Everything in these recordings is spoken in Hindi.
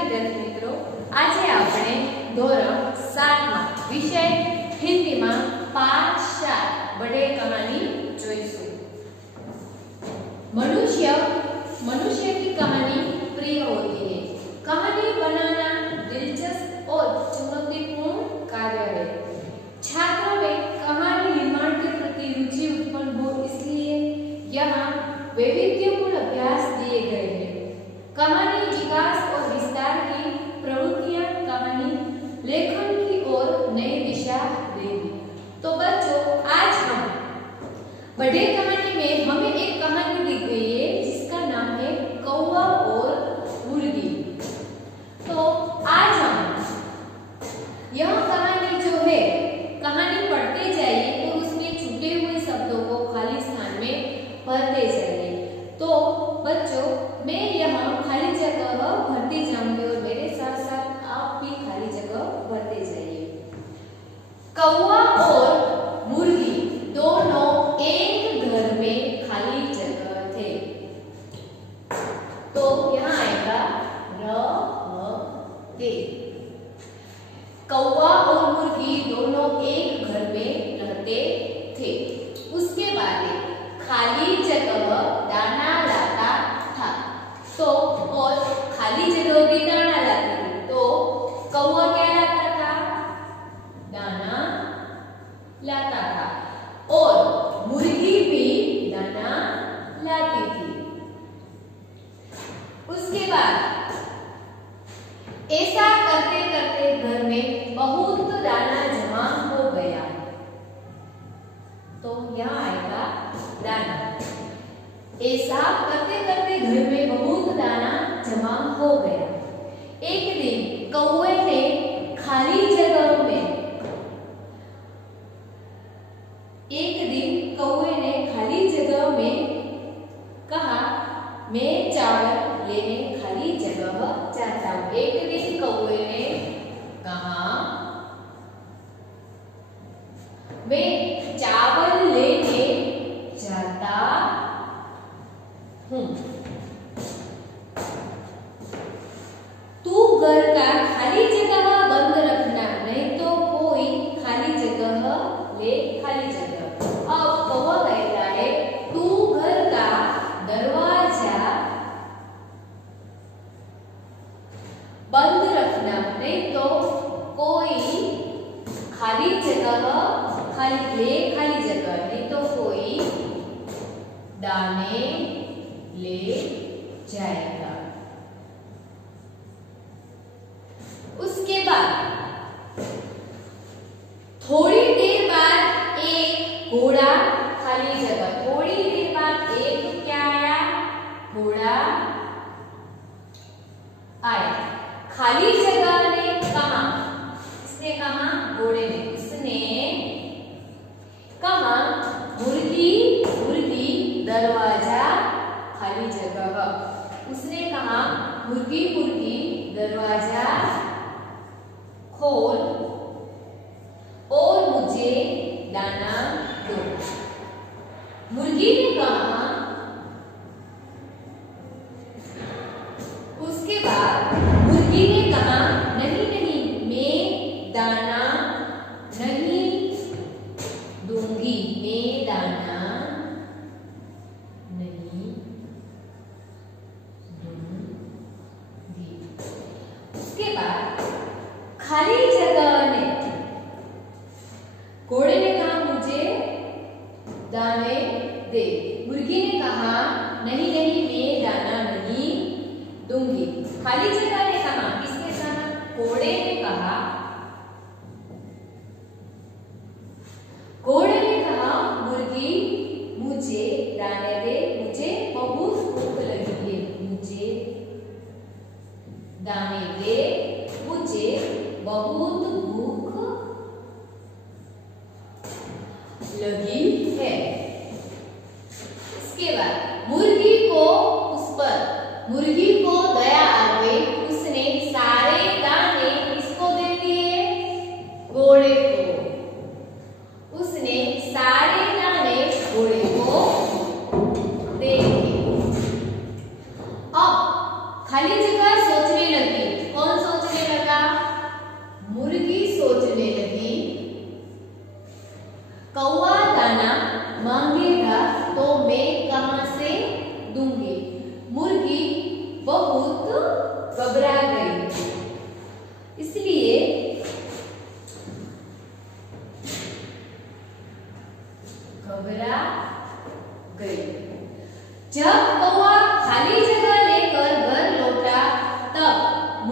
विद्यार्थी मित्रों, आज આપણે ધોરણ 7 માં વિષય હિન્દીમાં 5-4 बड़े कहानी જોઈશું। मनुष्य की कहानी प्रिय होती है। कहानी बनाना दिलचस्प और चुनौतीपूर्ण कार्य है। छात्रों में कहानी निर्माण के प्रति रुचि उत्पन्न हो, इसलिए यहाँ वैविध्यपूर्ण अभ्यास दिए गए हैं। कहानी विकास और विस्तार की प्रवृत्तियां कहानी लेखन की ओर नई दिशा देंगी। तो बच्चों, आज हम बड़े कहानी में हमें एक कहानी दी गई है जिसका नाम है कौवा और मुर्गी। तो आज हम यह कहानी जो है, कहानी पढ़ते जाइए और उसमें छूटे हुए शब्दों को खाली स्थान में भरते जाइए। तो बच्चों, मैं यहाँ खाली जगह भरती जाऊंगी और मेरे साथ साथ आप भी खाली जगह भरते जाइए। कौवा और मुर्गी दोनों एक घर में खाली जगह थे। तो यहाँ आएगा रहते। कौवा और मुर्गी दोनों एक घर में रहते थे। उसके बाद खाली जगह दाना लाता था। तो और खाली जगह भी दाना लाती थी। तो कौवा क्या लाता था? दाना लाता था और मुर्गी भी दाना लाती थी। उसके बाद ऐसा करते करते घर में बहुत दाना जमा हो गया। तो यहाँ आएगा दाना। ऐसा करते करते घर में बहुत दाना जमा हो गया। एक दिन कौवे ने खाली जगह में कहा, मैं चावल लेने खाली जगह जाता हूँ। एक दिन कौवे ने कहा, मैं चावल लेने जाता हूँ। तू घर का खाली जगह बंद रखना, नहीं तो कोई खाली जगह ले खाली जगह। अब कौवा कहता है, तू घर का दरवाजा बंद रखना, नहीं तो कोई खाली जगह खाली जगह, नहीं तो कोई दाने ले जाएगा। उसके बाद थोड़ी देर बाद एक घोड़ा खाली जगह, थोड़ी देर बाद एक क्या आया? घोड़ा आया। खाली जगह ने कहा, इसने कहा, घोड़े ने, उसने कहा, मुर्गी मुर्गी दरवाजा खाली जगह। उसने कहा, मुर्गी मुर्गी दरवाजा खोल और मुझे दाना दो। मुर्गी ने कहा। उसके बाद मुर्गी ने कहा, नहीं नहीं, मैं दाना नहीं दूंगी, मैं दाना नहीं दूंगी। उसके बाद खाली जगह ने, घोड़े ने कहा, मुझे दाने दे। मुर्गी ने कहा, नहीं नहीं, मैं दाना नहीं दूंगी। खाली जगह ने कहा, किसने कहा? घोड़े ने कहा। घोड़े ने कहा, मुर्गी मुझे दाने दे, मुझे बहुत भूख लगी है, मुझे दाने दे, मुझे बहुत भूख लगी है। इसके बाद मुर्गी को दया आ गई। उसने सारे दाने किसको दे दिए? घोड़े को। उसने सारे दाने घोड़े को दे दिए। अब खाली जगह सोचने लगी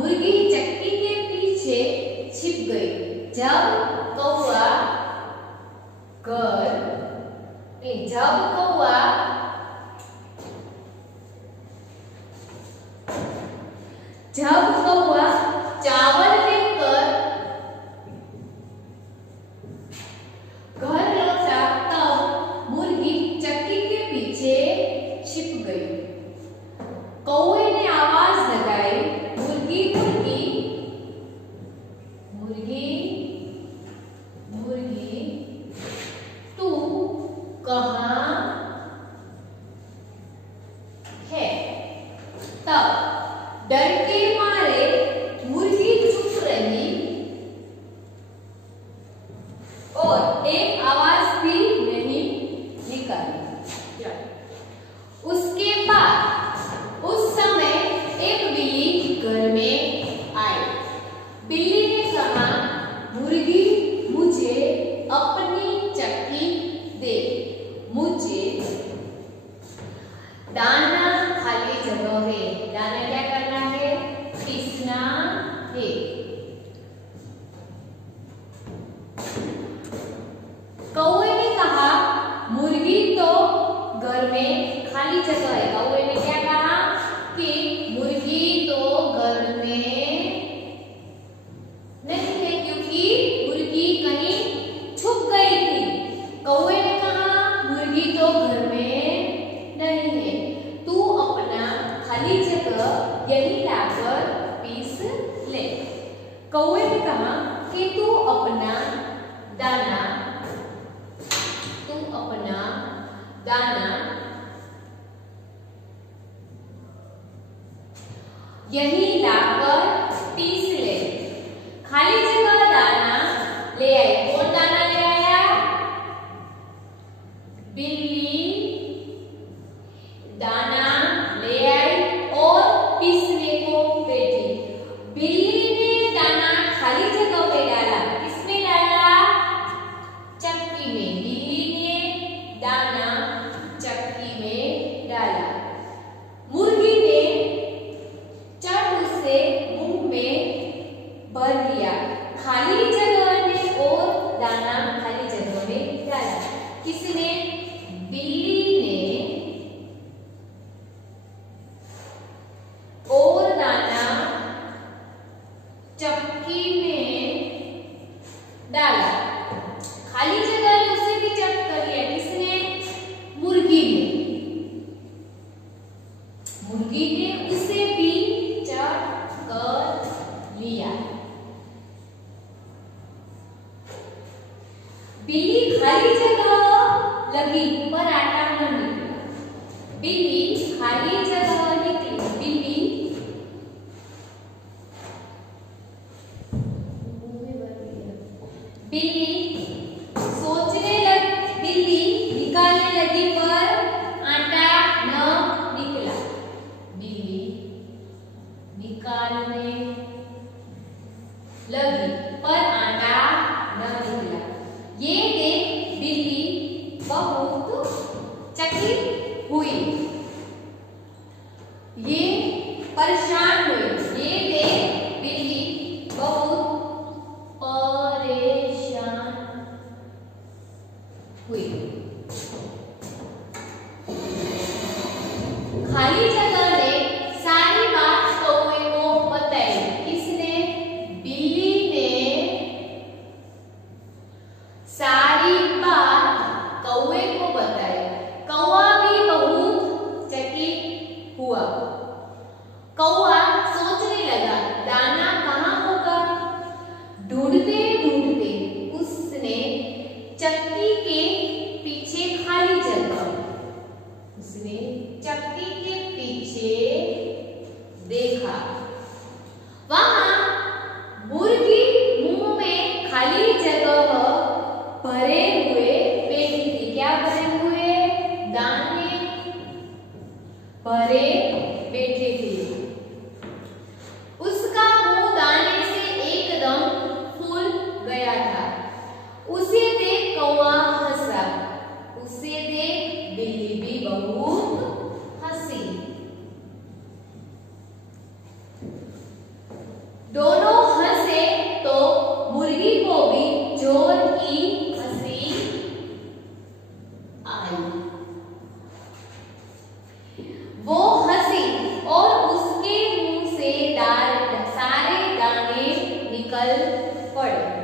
मुर्गी चक्की के पीछे छिप गई। जब कौवा चावल लेकर घर लौटा तब मुर्गी चक्की के पीछे छिप गई। कौवे ने आवाज लगाई, मुर्गी मुर्गी मुर्गी मुर्गी तू कहाँ है? तब डर के मारे मुर्गी चुप रही और एक आवाज भी नहीं निकाली। उसके बाद उस समय एक बिल्ली घर में आई। बिल्ली ने कहा, मुर्गी मुझे अपनी चक्की दे, मुझे दाना खाली जगह है। दाना क्या करना है? पीसना है। कौवे ने कहा, मुर्गी तो घर में खाली जगह है। कौवे ने क्या कहा कि मुर्गी तो घर में नहीं है, क्योंकि मुर्गी कहीं छुप गई थी। कौवे ने कहा, मुर्गी तो घर में नहीं है, तू अपना खाली जगह यही लाकर पीस ले। कौवे ने कहा कि तू अपना दाना यही लाकर पीस ले। खाली जगह दाना ले आई। कौन दाना ले आया? बिल्ली दाना ले आई और पीसने को बैठी। बिल्ली ने दाना खाली जगह पे डाला। किसमें डाला? चक्की में। बिल्ली ने दाना चक्की में डाला। मुर्गी ने चट उसे मुंह में भर लिया। खाली जगह ने और दाना खाली जगह में डाला। किसने? बिल्ली ने और दाना चक्की में डाला। खाली जगह ने उसे भी चट कर लिया। किसने? मुर्गी ने। मुर्गी ने उसे भी चट कर लिया। बिल्ली खाली जगह लगी पर आटा न निकला। बिल्ली खाली जगह निकली। बिल्ली सोचने लगी, बिल्ली निकालने लगी पर आटा न निकला। बिल्ली निकालने लगी पर आटा न निकला। ये देख बिल्ली बहुत चकित हुई। ये परेशान हुई। ये देख बिल्ली बहुत परेशान हुई। खाली जगह ने सारी बात कौवे को बताई। किसने? बिल्ली ने बल पड़े।